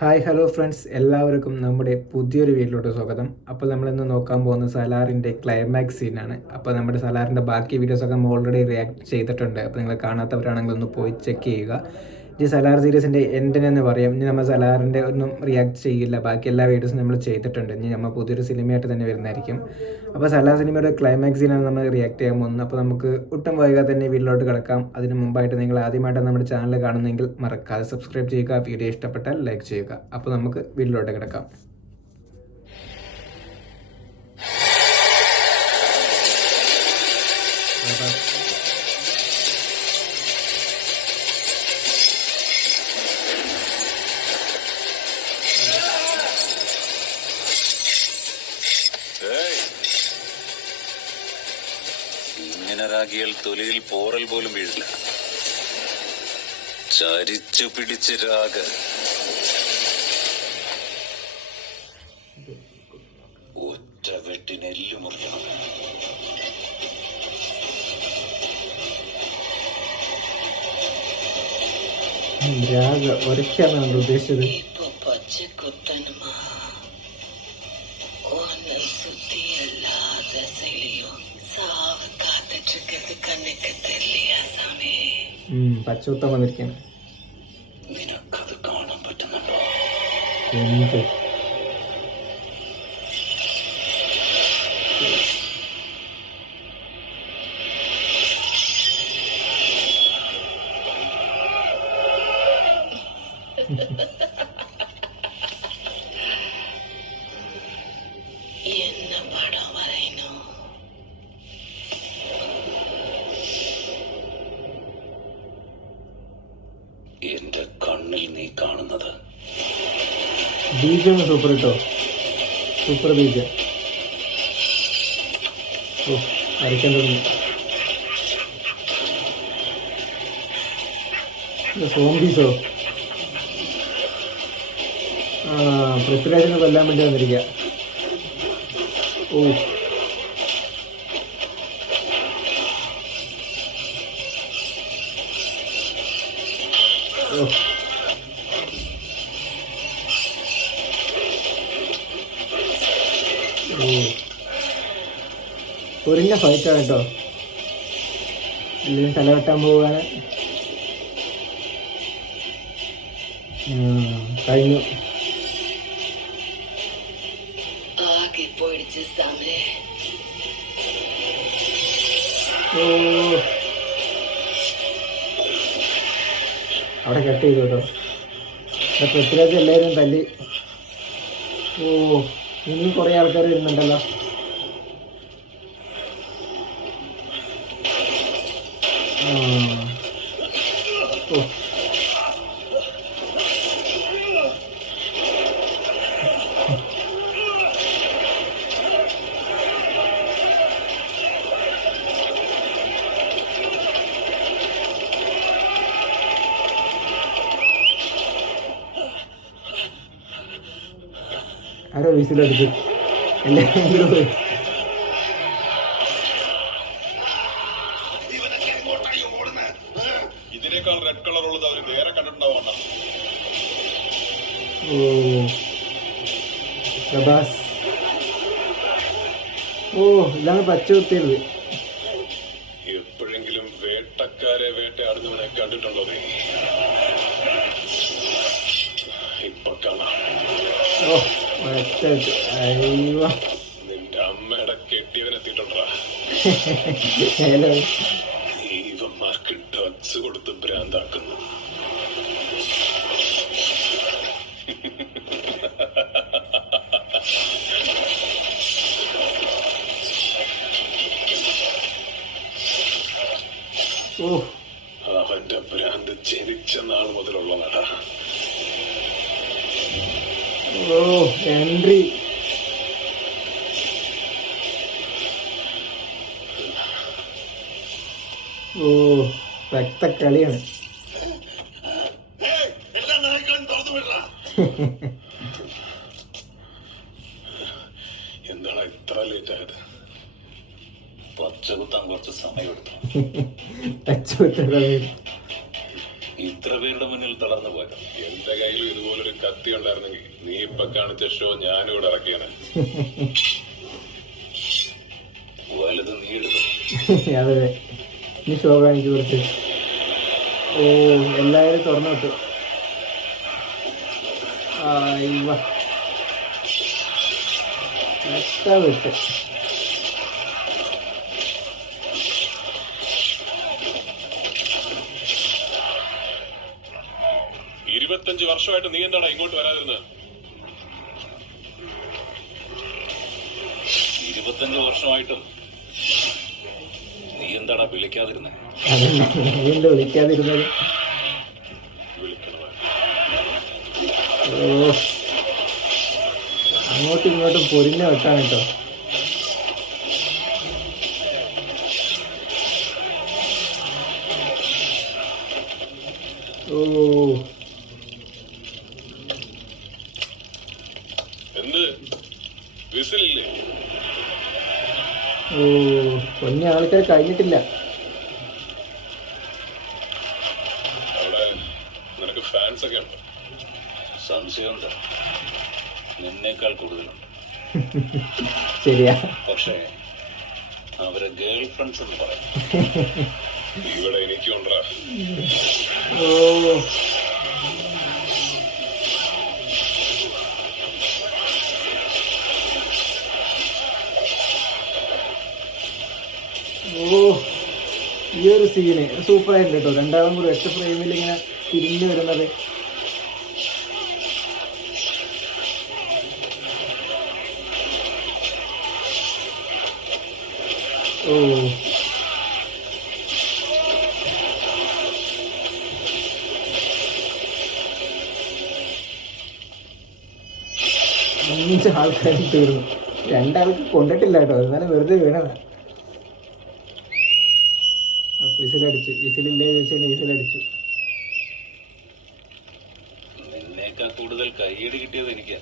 Hi hello friends, എല്ലാവർക്കും നമ്മുടെ പുതിയൊരു വീഡിയോയിലോട്ട് സ്വാഗതം. അപ്പോൾ നമ്മളിന്ന് നോക്കാൻ പോകുന്ന സലാറിൻ്റെ ക്ലൈമാക്സ് സീനാണ്. അപ്പോൾ നമ്മുടെ സലാറിൻ്റെ ബാക്കി വീഡിയോസൊക്കെ നമ്മൾ ഓൾറെഡി റിയാക്ട് ചെയ്തിട്ടുണ്ട്. അപ്പോൾ നിങ്ങൾ കാണാത്തവരാണെങ്കിൽ ഒന്ന് പോയി ചെക്ക് ചെയ്യുക. ഈ സലാർ സീരീസിൻ്റെ എൻഡിനെന്ന് പറയാം. ഇനി നമ്മൾ സലാറിൻ്റെ ഒന്നും റിയാക്ട് ചെയ്യില്ല, ബാക്കി എല്ലാ വീഡിയോസും നമ്മൾ ചെയ്തിട്ടുണ്ട്. ഇനി നമ്മൾ പുതിയൊരു സിനിമയായിട്ട് തന്നെ വരുന്നതായിരിക്കും. അപ്പോൾ സലാർ സിനിമയുടെ ക്ലൈമാക്സ് സീനാണ് നമ്മൾ റിയാക്ട് ചെയ്യാൻ പോകുന്നത്. അപ്പോൾ നമുക്ക് ഒട്ടും വൈകാതെ തന്നെ വീഡിയോയിലോട്ട് കിടക്കാം. അതിന് മുമ്പായിട്ട് നിങ്ങൾ ആദ്യമായിട്ട് നമ്മുടെ ചാനൽ കാണുന്നെങ്കിൽ മറക്കാതെ സബ്സ്ക്രൈബ് ചെയ്യുക. വീഡിയോ ഇഷ്ടപ്പെട്ടാൽ ലൈക്ക് ചെയ്യുക. അപ്പോൾ നമുക്ക് വീഡിയോയിലോട്ട് കിടക്കാം. ഇങ്ങനെ രാഗിയാൽ തൊലിയിൽ പോറൽ പോലും വീഴില്ല. ചരിച്ചു പിടിച്ച് രാഗ ഒറ്റ വെട്ടിന് എല്ലു മുറിയണം. രാഗ ഒരക്കാണ് ഉദ്ദേശിച്ചത്. പച്ചവത്തം വന്നിരിക്കാണ്. നിനക്കത് കാണാൻ പറ്റുന്നുണ്ടോ? എന്ത് என்ன படம் வரையணும்? എന്റെ കണ്ണിൽ നീ കാണുന്നത് ബീജം സൂപ്പർ കേട്ടോ, സൂപ്പർ ബീജം. ഓ, അരയ്ക്കാൻ തുടങ്ങി. സോംബീസോ? പൃഥ്വിരാജിനെ കൊല്ലാൻ വേണ്ടി വന്നിരിക്കുക. ഓ, ഓ, പൊരിഞ്ഞ ഫൈറ്റാണ് കേട്ടോ. എല്ലാവരും തലവെട്ടാൻ പോവാണ്. കഴിഞ്ഞു. ഓ, അവിടെ കട്ട് ചെയ്തു കേട്ടോ. പൃഥ്വിരാജ് എല്ലാവരും തല്ലി. ഓ, ഇനിയും കുറേ ആൾക്കാർ വരുന്നുണ്ടല്ലോ. ഓ, ആരോ വിസിലടിച്ചു. എല്ലാവരും പോയി. ഇതിനേക്കാൾ റെഡ് കളർ ഉള്ളത് അവര് വേറെ കണ്ടിട്ടുണ്ടാവണ്ട. ഓ, പ്രഭാസ്. ഓ, ഇതാണ് പച്ച കുത്തിയത്. എപ്പോഴെങ്കിലും വേട്ടക്കാരെ വേട്ടയാടുന്നവനെ കണ്ടിട്ടുണ്ടോ നീ? ഇപ്പൊ കാണാം. ഓ, അയ്യോ, നിന്റെ അമ്മയുടെ കെട്ടിയവനെത്തിയിട്ടുണ്ടാ. ഇവന്മാർക്ക് ഡ്രഗ്സ് കൊടുത്ത് ഭ്രാന്താക്കുന്നു. ഓ, അവന്റെ ഭ്രാന്ത് ജനിച്ച നാൾ മുതലുള്ളതാടാ. ഓ, എൻട്രി. ഓ, രക്തക്കളിയാണ്. എന്താണ് ഇത്ര ലേറ്റ് ആയത്? പച്ച കുത്താൻ കുറച്ച് സമയം എടുത്തു. ഇത്ര പേരുടെ മുന്നിൽ തളർന്നു പോയത്. എന്റെ കയ്യിലും ഇതുപോലൊരു കത്തി ഉണ്ടായിരുന്നെങ്കിൽ നീ ഇപ്പൊ കാണിച്ച ഷോ ഞാനും ഇവിടെ ഇറക്കിയാണ്. വലുത് നീ എടുക്കും. അതെ, ഇനി ഷോ കാണിച്ചു കൊടുത്ത്. ഓ, എല്ലാവരും തുറന്നു വിട്ടു. വിട്ട് 25 വർഷമായിട്ട് നീ എന്താടാ ഇങ്ങോട്ട് വരാതിരുന്നത്? 25 വർഷമായിട്ടും നീ എന്താടാ വിളിക്കാതിരുന്നത്? അതന്നെ, നീ വിളിക്കാതിരുന്നത്. ഓ, അങ്ങോട്ടും ഇങ്ങോട്ടും പൊരിഞ്ഞ വെട്ടാണ് കേട്ടോ. ഓ, എന്ത് വിസിലില്ലേ? ഓ, കൊഞ്ഞ ആൾക്കാർ കഴിഞ്ഞിട്ടില്ല. അവിടെ നിനക്ക് ഫാൻസ് ഒക്കെ ഉണ്ട്? സംശയം നിന്നേക്കാൾ കൂടുതലുണ്ട്. ശരിയാ, പക്ഷേ അവരെ ഗേൾ ഫ്രണ്ട്സ് എന്ന് പറയും. ഇവിടെ എനിക്കുണ്ടാ. ഓ, ഓ, ഈ ഒരു സീന് സൂപ്പറായിട്ടുണ്ട് കേട്ടോ. രണ്ടാളും കൂടി ഒറ്റ ഫ്രെയിമിൽ ഇങ്ങനെ തിരിഞ്ഞു വരുന്നത്. ഓ, അഞ്ച് ആൾക്കാരും തീർന്നു. രണ്ടാൾക്ക് കൊണ്ടിട്ടില്ല കേട്ടോ, എന്നാലും വെറുതെ വീണതാ. വിസിലടിച്ചു. വിസിലില്ലേ ചോദിച്ചാൽ വിസിലടിച്ചു. നിന്നേക്കാൾ കൂടുതൽ കയ്യടി കിട്ടിയത് എനിക്കാ.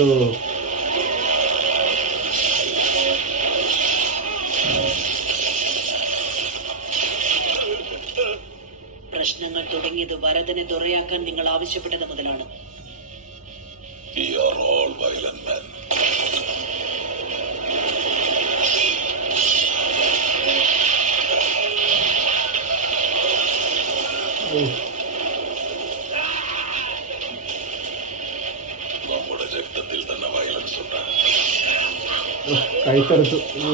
ഓ, പ്രശ്നങ്ങൾ തുടങ്ങിയത് വരദനെ ദൊറയാക്കാൻ നിങ്ങൾ ആവശ്യപ്പെട്ടത് മുതലാണ്. We are all violent men. ഓ, നമ്മുടെ രക്തത്തിൽ തന്നെ വയലൻസ് ഉണ്ട്. കൈത്തറുത്തു. ഓ,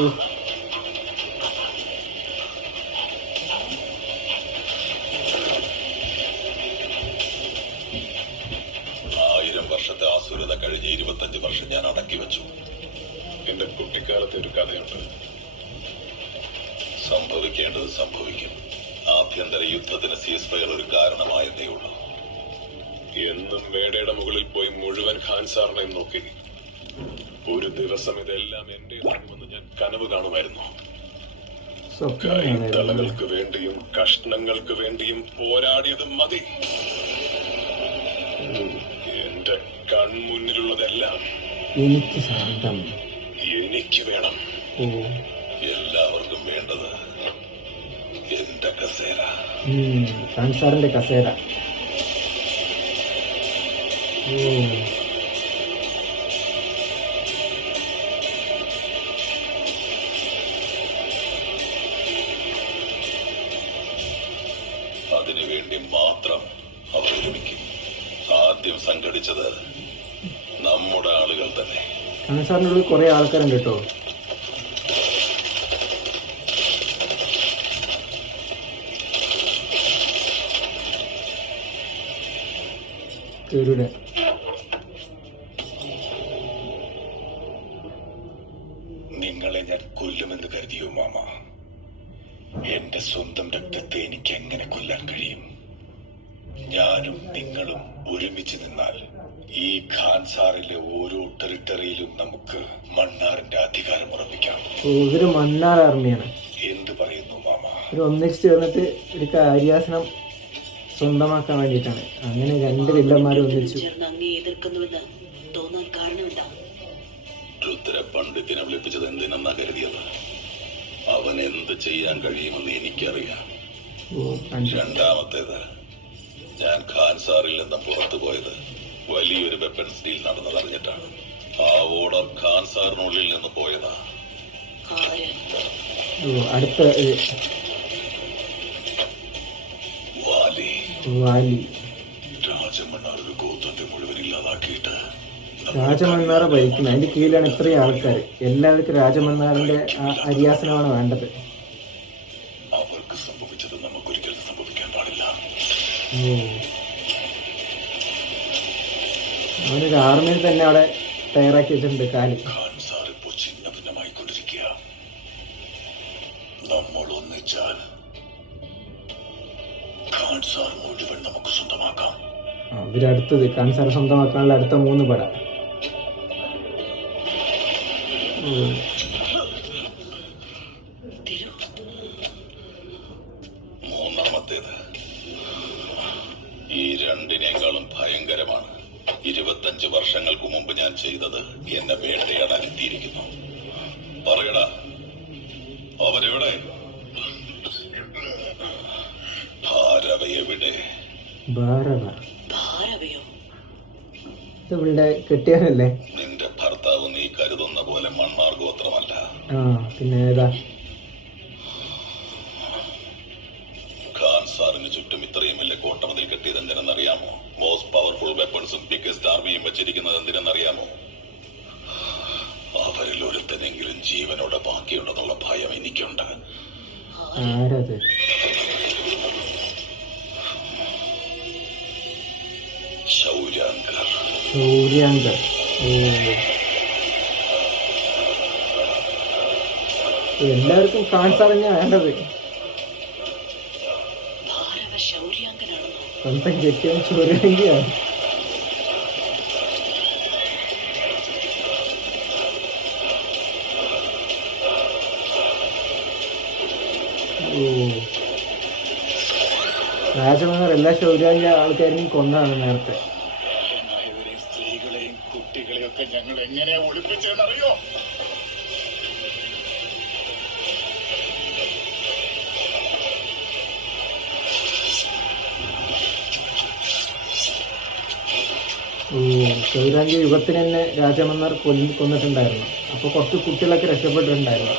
വർഷത്തെ ആസുരത കഴിഞ്ഞ് 25 വർഷം ഞാൻ അടക്കി വെച്ചു. എന്റെ കുട്ടിക്കാലത്തെ ഒരു കഥയുണ്ട്. സംഭവിക്കേണ്ടത് സംഭവിക്കും. ആഭ്യന്തര യുദ്ധത്തിന് സീസ്ഫയർ ഒരു കാരണമായതേ ഉള്ളൂ. എന്നും മേടയുടെ മുകളിൽ പോയി മുഴുവൻ ഖാൻസാറിനെ നോക്കി ഒരു ദിവസം ഇതെല്ലാം എന്റേതാകുമെന്ന് ഞാൻ കനവ് കാണുമായിരുന്നു. കൈത്തളകൾക്ക് വേണ്ടിയും കഷ്ണങ്ങൾക്ക് വേണ്ടിയും പോരാടിയത് മതി. എന്റെ കൺമുന്നിലുള്ളതെല്ലാം എനിക്ക് ശാന്തം, എനിക്ക് വേണം. ഓ, എല്ലാവർക്കും വേണ്ടത് എന്റെ കസേര. കാൻസാറിന്റെ കസേര. ഓ, അതിനുവേണ്ടി മാത്രം അവർ ഒരുമിക്കും. ആദ്യം സംഘടിച്ചത് നമ്മുടെ ആളുകൾ തന്നെ. കാൻസാറിൻ്റെ ഉള്ളിൽ കുറെ ആൾക്കാരുണ്ട് കേട്ടോ. കേരുടെ നിങ്ങളെ ഞാൻ കൊല്ലുമെന്ന് കരുതിയോ മാമ? എന്റെ സ്വന്തം രക്തത്തെ എനിക്ക് എങ്ങനെ കൊല്ലാൻ കഴിയും? ഞാനും നിങ്ങളും ഒരുമിച്ച് നിന്നാൽ ഈ ഖാൻസാറിലെ ഓരോ ടെറിട്ടറിയിലും നമുക്ക് മണ്ണാറിന്റെ അധികാരം ഉറപ്പിക്കാം. ഇതൊരു മണ്ണാർ ആർമിയാണ്. എന്ത് പറയുന്നു മാമ? ഒരു ഒന്നിച്ച് ചേർന്നിട്ട് ഒരു കാര്യാസനം സ്വന്തമാക്കാൻ വേണ്ടിയിട്ടാണ്. അങ്ങനെ രണ്ട് വില്ലന്മാരും ഒന്നിച്ചു. ചേർന്ന് അങ്ങേ എതിർക്കുന്നുവെന്ന് തോന്നാൻ കാരണമെന്താ? രുദ്ര പണ്ഡിത്തിനെ വിളിപ്പിച്ചത് എന്തിനെന്നാ കരുതിയത്? അവൻ എന്ത് ചെയ്യാൻ കഴിയുമെന്ന് എനിക്കറിയാം. രണ്ടാമത്തേത്, ഞാൻ ഖാൻ സാറിൽ നിന്ന് പുറത്തു പോയത് വലിയൊരു വെപ്പൺസ് ഡീൽ നടന്നതറിഞ്ഞിട്ടാണ്. ആ ഓർഡർ ഖാൻ സാറിനുള്ളിൽ നിന്ന് പോയതാ. അടുത്ത വാലി രാജമണ്ണാർ ഒരു ഗോത്രത്തെ മുഴുവൻ ഇല്ലാതാക്കിയിട്ട് രാജമണ്ണാറ് ഭരിക്കുന്നത്. അതിന്റെ കീഴിലാണ് ഇത്രയും ആൾക്കാർ. എല്ലാവർക്കും രാജമണ്ണാറിന്റെ അരിയാസനമാണ് വേണ്ടത്. അവർക്ക് സംഭവിച്ചത് നമുക്കൊരിക്കലും സംഭവിക്കാൻ പാടില്ല. അവനൊരു ആർമിയിൽ തന്നെ അവിടെ തയ്യാറാക്കി വെച്ചിട്ടുണ്ട് കാലി. ഖാൻ സാർ ഇപ്പോ ചിഹ്ന ഭിന്നമായിക്കൊണ്ടിരിക്കുക. നമ്മൾ ഒന്നിച്ചാൽ ഖാൻ സാർ മുഴുവൻ നമുക്ക് സ്വന്തമാക്കാം. ഇവരടുത്തത് ഖാൻ സാർ സ്വന്തമാക്കാനുള്ള അടുത്ത 3 പട. മൂന്നാമത്തേത് ഈ രണ്ടിനേക്കാളും ഭയങ്കരമാണ്. 25 വർഷങ്ങൾക്ക് മുമ്പ് ഞാൻ ചെയ്തത് എന്നെ വേട്ടയാടാൻ എത്തിയിരിക്കുന്നു. പറയടാ, അവരെവിടെ? ഭാരവയെവിടെ? ഭാരവയോ? ഇത് ഇവളുടെ കെട്ടിയവനല്ലേ? നിന്റെ ഭർത്താവ് നീ കരുതുന്ന പോലെ മണ്ണാർ ഗോത്രമല്ല. പിന്നെ ഏതാ? ഖാൻ സാറിന് ചുറ്റും ഇത്രയും വലിയ കോട്ടമതിൽ കെട്ടിയത് എന്തിനെന്നറിയാമോ? മോസ്റ്റ് പവർഫുൾ വെപ്പൺസും ബിഗ്ഗസ്റ്റ് ആർമിയും വെച്ചിരിക്കുന്നത് എന്തിനെന്നറിയാമോ? അവരിൽ ഒരുത്തനെങ്കിലും ജീവനോടെ ബാക്കിയുണ്ടെന്നുള്ള ഭയം എനിക്കുണ്ട്. ആരത്? ശൗര്യാങ്കർ. എല്ലാവർക്കും ഖാൻ സാർ തന്നെയാണ് വേണ്ടത്. സ്വന്തം കെട്ടിയവൻ ശൗര്യാങ്കിയാണ്. രാജമണ്ണാർ എല്ലാ ശൗര്യാങ്കി ആൾക്കാരെയും കൊന്നാണ് നേരത്തെ. സ്ത്രീകളെയും കുട്ടികളെയും ഒക്കെ ഞങ്ങൾ എങ്ങനെയാ ഒളിപ്പിച്ചെന്നറിയോ? ശൗര്യാങ്കി യുഗത്തിന് തന്നെ രാജമണ്ണാർ കൊന്നിട്ടുണ്ടായിരുന്നു. അപ്പൊ കുറച്ച് കുട്ടികളൊക്കെ രക്ഷപ്പെട്ടിട്ടുണ്ടായിരുന്നു.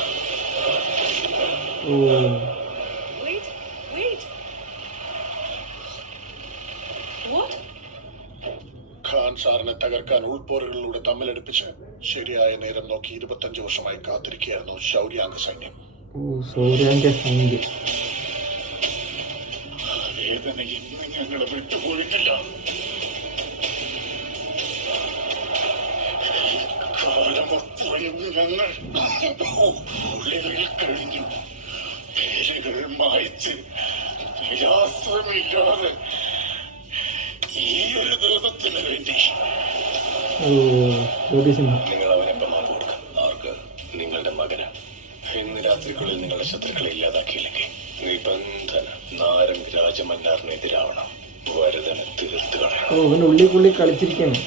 ഖാൻ സാറിനെ തകർക്കാൻ ഉൾപോരുകളിലൂടെ തമ്മിലടുപ്പിച്ച് ശരിയായ നേരം നോക്കി 25 വർഷമായി കാത്തിരിക്കുകയായിരുന്നു ശൗര്യാംഗ സൈന്യം. ശൗര്യാംഗ സൈന്യം വേദന ഇന്ന് ഞങ്ങളെ വിട്ടുപോയിട്ടില്ല. കാലമത്രയും ഞങ്ങൾ ഉള്ളികളിൽ കഴിഞ്ഞു. പേരുകൾ മായ്ച്ച് നിരാശ്രമില്ലാതെ ഈ ഒരു ദിവസത്തിന് വേണ്ടി നിങ്ങൾ അവനെപ്പം മാപ്പ് കൊടുക്കാം. ആർക്ക്? നിങ്ങളുടെ മകന്. ഇന്ന് രാത്രിക്കുള്ളിൽ നിങ്ങളുടെ ശത്രുക്കളെ ഇല്ലാതാക്കിയില്ലെങ്കിൽ നിബന്ധന നാരം രാജമന്നാറിനെതിരാവണം. വരദനെ തീർത്ത് കളയണം. അവന് ഉള്ളിക്കുള്ളി കളിച്ചിരിക്കണം.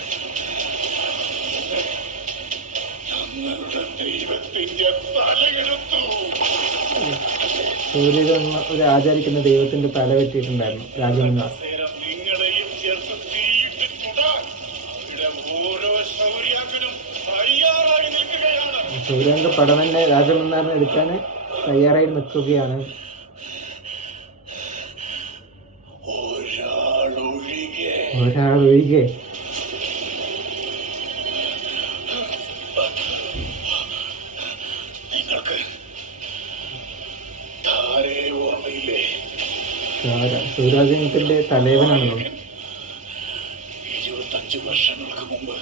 ഞങ്ങളുടെ ദൈവത്തിന്റെ തലയെടുത്തു. സൂര്യ ഒരു ആചാരിക്കുന്ന ദൈവത്തിന്റെ തല വെട്ടിയിട്ടുണ്ടായിരുന്നു രാജമന്നാർ. ശൗര്യാംഗ പടം തന്നെ രാജമന്നാറിനെ എടുക്കാൻ തയ്യാറായി നിൽക്കുകയാണ്. ഒരാളൊഴികെ. സൂര്യാജനത്തിന്റെ തലവനാണല്ലോ. 25 വർഷങ്ങൾക്ക് മുമ്പ്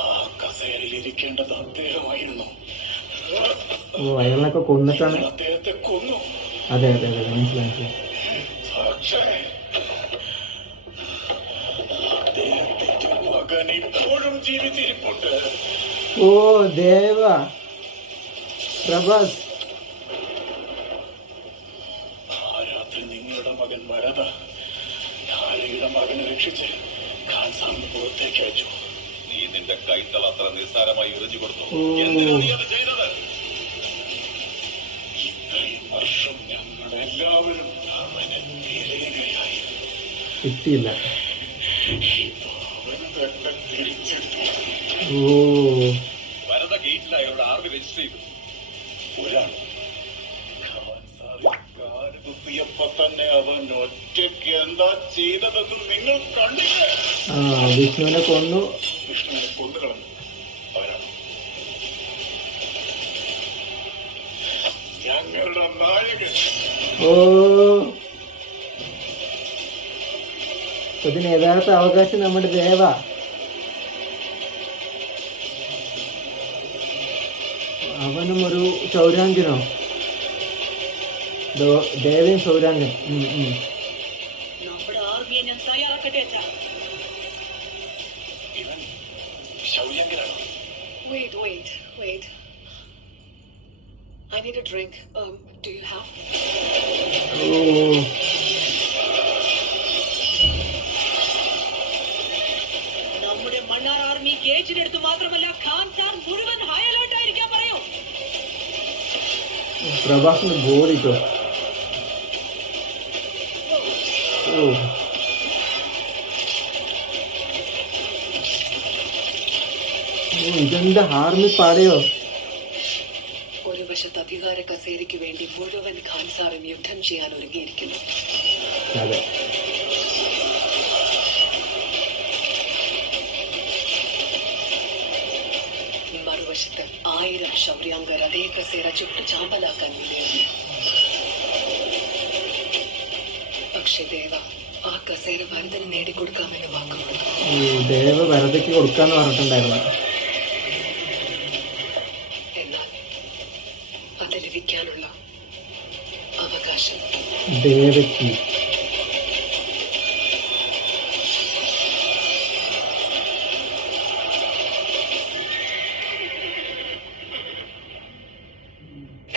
ആ കസേരയിൽ ഇരിക്കേണ്ടത് അദ്ദേഹമായിരുന്നു. അയാളൊക്കെ കൊന്നിട്ടാണ്. അദ്ദേഹത്തെ കൊന്നു. അതെ അതെ അതെ മനസ്സിലായി. പക്ഷേ അദ്ദേഹത്തിന്റെ മകൻ ഇപ്പോഴും ജീവിച്ചിരിപ്പുണ്ട്. ഓ ദേവ പ്രഭാസ്. ആ രാത്രി നിങ്ങളുടെ മകൻ വരദ രക്ഷിച്ച് ഖാൻ സാറിന് പുറത്തേക്ക് അയച്ചു. നീ നിന്റെ കൈത്തള അത്ര നിസ്സാരമായി എറിഞ്ഞു കൊടുത്തു. എന്തിനാ നീ അത് ചെയ്തത്? ഇത്രയും വർഷം ഞങ്ങളെല്ലാവരും അവനെ തിരയുകയായി. കിട്ടിയില്ല. അവൻ തന്നെ തിരിച്ചെത്തി. വരത ഗേറ്റിലായി അവിടെ ആർമി രജിസ്റ്റർ ചെയ്തു. ഒരാൾ ഖാൻ സാറിന് കാല് കുത്തിയപ്പോ തന്നെ അവൻ ഒറ്റയ്ക്ക് എന്താ ചെയ്തതെന്ന് നിങ്ങൾ കണ്ടില്ലേ? വിഷ്ണുവിനെ കൊന്നു. വിഷ്ണുവിനെ കൊന്നുകളഞ്ഞു. അവരാണ് ഞങ്ങളുടെ നായകൻ. ഇതിന് യഥാർത്ഥ അവകാശം നമ്മുടെ ദേവ. അവനും ഒരു സൗരാംഗനോ? ദേവൻ സൗരാംഗൻ. നമ്മുടെ ആർമിയെ ഞാൻ തയ്യാറാക്കട്ടെ അച്ഛാ. ഇവൻ ശൗര്യങ്കനാണ്. Wait. I need a drink. Do you have? നമ്മുടെ മണ്ണാർ ആർമി കേജിനെടുത്ത് മാത്രമല്ല ഖാൻ സാർ മുഴുവൻ ഹൈ അലേർട്ട് ആയിരിക്കാൻ പറയൂ. പ്രഭാസിന് ബോഡിട്ടോ. ഇതെന്താ ആർമി പാടയോ? ഒരു വശത്ത് അധികാര കസേരയ്ക്ക് വേണ്ടി മുഴുവൻ ഖാൻ സാറും യുദ്ധം ചെയ്യാൻ ഒരുങ്ങിയിരിക്കുന്നു. അതെ. മറുവശത്ത് 1000 ശൗര്യാംഗർ അതേ കസേര ചുട്ടു ചാമ്പലാക്കാൻ വേണ്ടിയിരുന്നു. പക്ഷെ ദേവ ആ കസേര ഭരതന് നേടിക്കൊടുക്കാമെന്ന് വാക്കുകൊടുത്തു. ദേവ ഭരതയ്ക്ക് കൊടുക്കാന്ന് പറഞ്ഞിട്ടുണ്ടായിരുന്നു. എന്നാൽ അത് ലഭിക്കാനുള്ള അവകാശം ദേവയ്ക്ക്.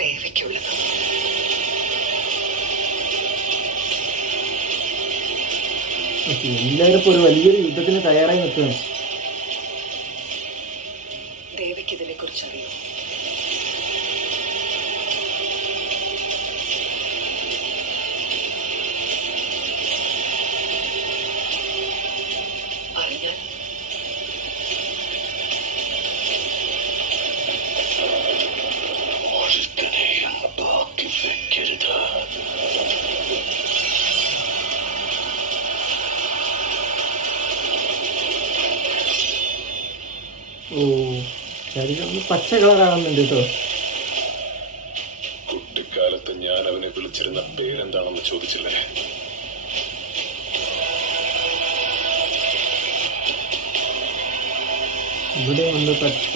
ദേവയ്ക്കുള്ളത്. എല്ലാവരും ഇപ്പോൾ ഒരു വലിയൊരു യുദ്ധത്തിന് തയ്യാറായി നിൽക്കുകയാണ്. ദേവയ്ക്ക് ഇതിനെ കുറിച്ച് അറിയാം. അറിഞ്ഞാൽ ഒരുത്തനെയും ബാക്കി വെക്കരുത്. ശരീരം ഒന്ന് പച്ച കളറാകുന്നുണ്ട് കേട്ടോ. കുട്ടിക്കാലത്ത് ഞാൻ അവനെ വിളിച്ചിരുന്ന പേരെന്താണെന്ന് ചോദിച്ചില്ലേ? ഇവിടെ ഒന്ന് പച്ച.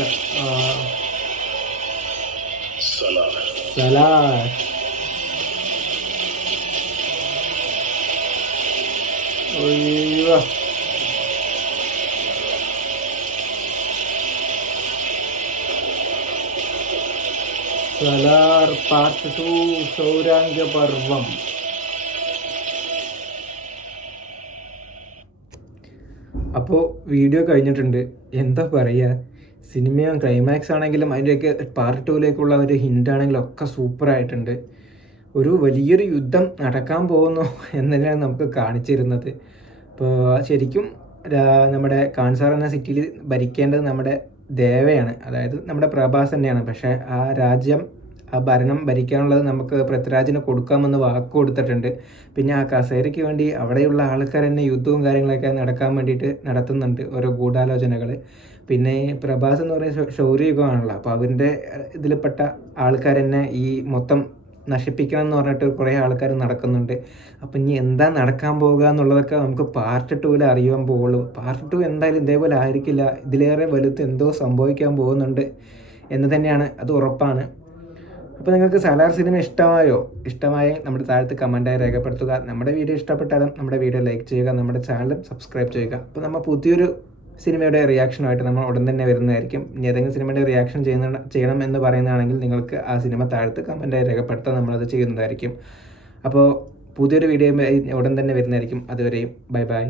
സലാർ. സലാർ. ഒയ്യോ. സലാർ പാർട്ട് 2 സൗരാംഗ പർവം. അപ്പോൾ വീഡിയോ കഴിഞ്ഞിട്ടുണ്ട്. എന്താ പറയുക, സിനിമയും ക്ലൈമാക്സ് ആണെങ്കിലും അതിൻ്റെയൊക്കെ പാർട്ട് 2ലേക്കുള്ള ഒരു ഹിൻ്റ് ആണെങ്കിലും ഒക്കെ സൂപ്പറായിട്ടുണ്ട്. ഒരു വലിയൊരു യുദ്ധം നടക്കാൻ പോകുന്നു എന്നതിനാണ് നമുക്ക് കാണിച്ചിരുന്നത്. അപ്പോൾ ശരിക്കും നമ്മുടെ ഖാൻ സാർ എന്ന സിറ്റിയിൽ ഭരിക്കേണ്ടത് നമ്മുടെ ദേവയാണ്, അതായത് നമ്മുടെ പ്രഭാസ് തന്നെയാണ്. പക്ഷേ ആ രാജ്യം, ആ ഭരണം ഭരിക്കാനുള്ളത് നമുക്ക് പൃഥ്വിരാജിന് കൊടുക്കാമെന്ന് വാക്ക് കൊടുത്തിട്ടുണ്ട്. പിന്നെ ആ കസേരയ്ക്ക് വേണ്ടി അവിടെയുള്ള ആൾക്കാർ തന്നെ യുദ്ധവും കാര്യങ്ങളൊക്കെ നടക്കാൻ വേണ്ടിയിട്ട് നടത്തുന്നുണ്ട് ഓരോ ഗൂഢാലോചനകൾ. പിന്നെ പ്രഭാസ് എന്ന് പറയുന്ന ശൗര്യയുഗമാണല്ലോ, അപ്പോൾ അവരുടെ ഇതിൽപ്പെട്ട ആൾക്കാർ തന്നെ ഈ മൊത്തം നശിപ്പിക്കണം എന്ന് പറഞ്ഞിട്ട് കുറേ ആൾക്കാർ നടക്കുന്നുണ്ട്. അപ്പം ഇനി എന്താ നടക്കാൻ പോകുക എന്നുള്ളതൊക്കെ നമുക്ക് പാർട്ട് 2 അറിയാൻ പോകുള്ളൂ. പാർട്ട് 2 എന്തായാലും ഇതേപോലെ ആയിരിക്കില്ല, ഇതിലേറെ വലുത് എന്തോ സംഭവിക്കാൻ പോകുന്നുണ്ട് എന്ന് തന്നെയാണ്, അത് ഉറപ്പാണ്. അപ്പോൾ നിങ്ങൾക്ക് സലാർ സിനിമ ഇഷ്ടമായോ നമ്മുടെ താഴത്ത് കമൻറ്റായി രേഖപ്പെടുത്തുക. നമ്മുടെ വീഡിയോ ഇഷ്ടപ്പെട്ടാലും നമ്മുടെ വീഡിയോ ലൈക്ക് ചെയ്യുക, നമ്മുടെ ചാനൽ സബ്സ്ക്രൈബ് ചെയ്യുക. അപ്പോൾ നമ്മൾ പുതിയൊരു സിനിമയുടെ റിയാക്ഷനുമായിട്ട് നമ്മൾ ഉടൻ തന്നെ വരുന്നതായിരിക്കും. ഇനി ഏതെങ്കിലും സിനിമയുടെ റിയാക്ഷൻ ചെയ്യണം എന്ന് പറയുന്നതാണെങ്കിൽ നിങ്ങൾക്ക് ആ സിനിമ താഴത്ത് കമൻറ്റായി രേഖപ്പെടുത്താൻ നമ്മളത് ചെയ്യുന്നതായിരിക്കും. അപ്പോൾ പുതിയൊരു വീഡിയോ ഉടൻ തന്നെ വരുന്നതായിരിക്കും. അതുവരെയും ബൈ.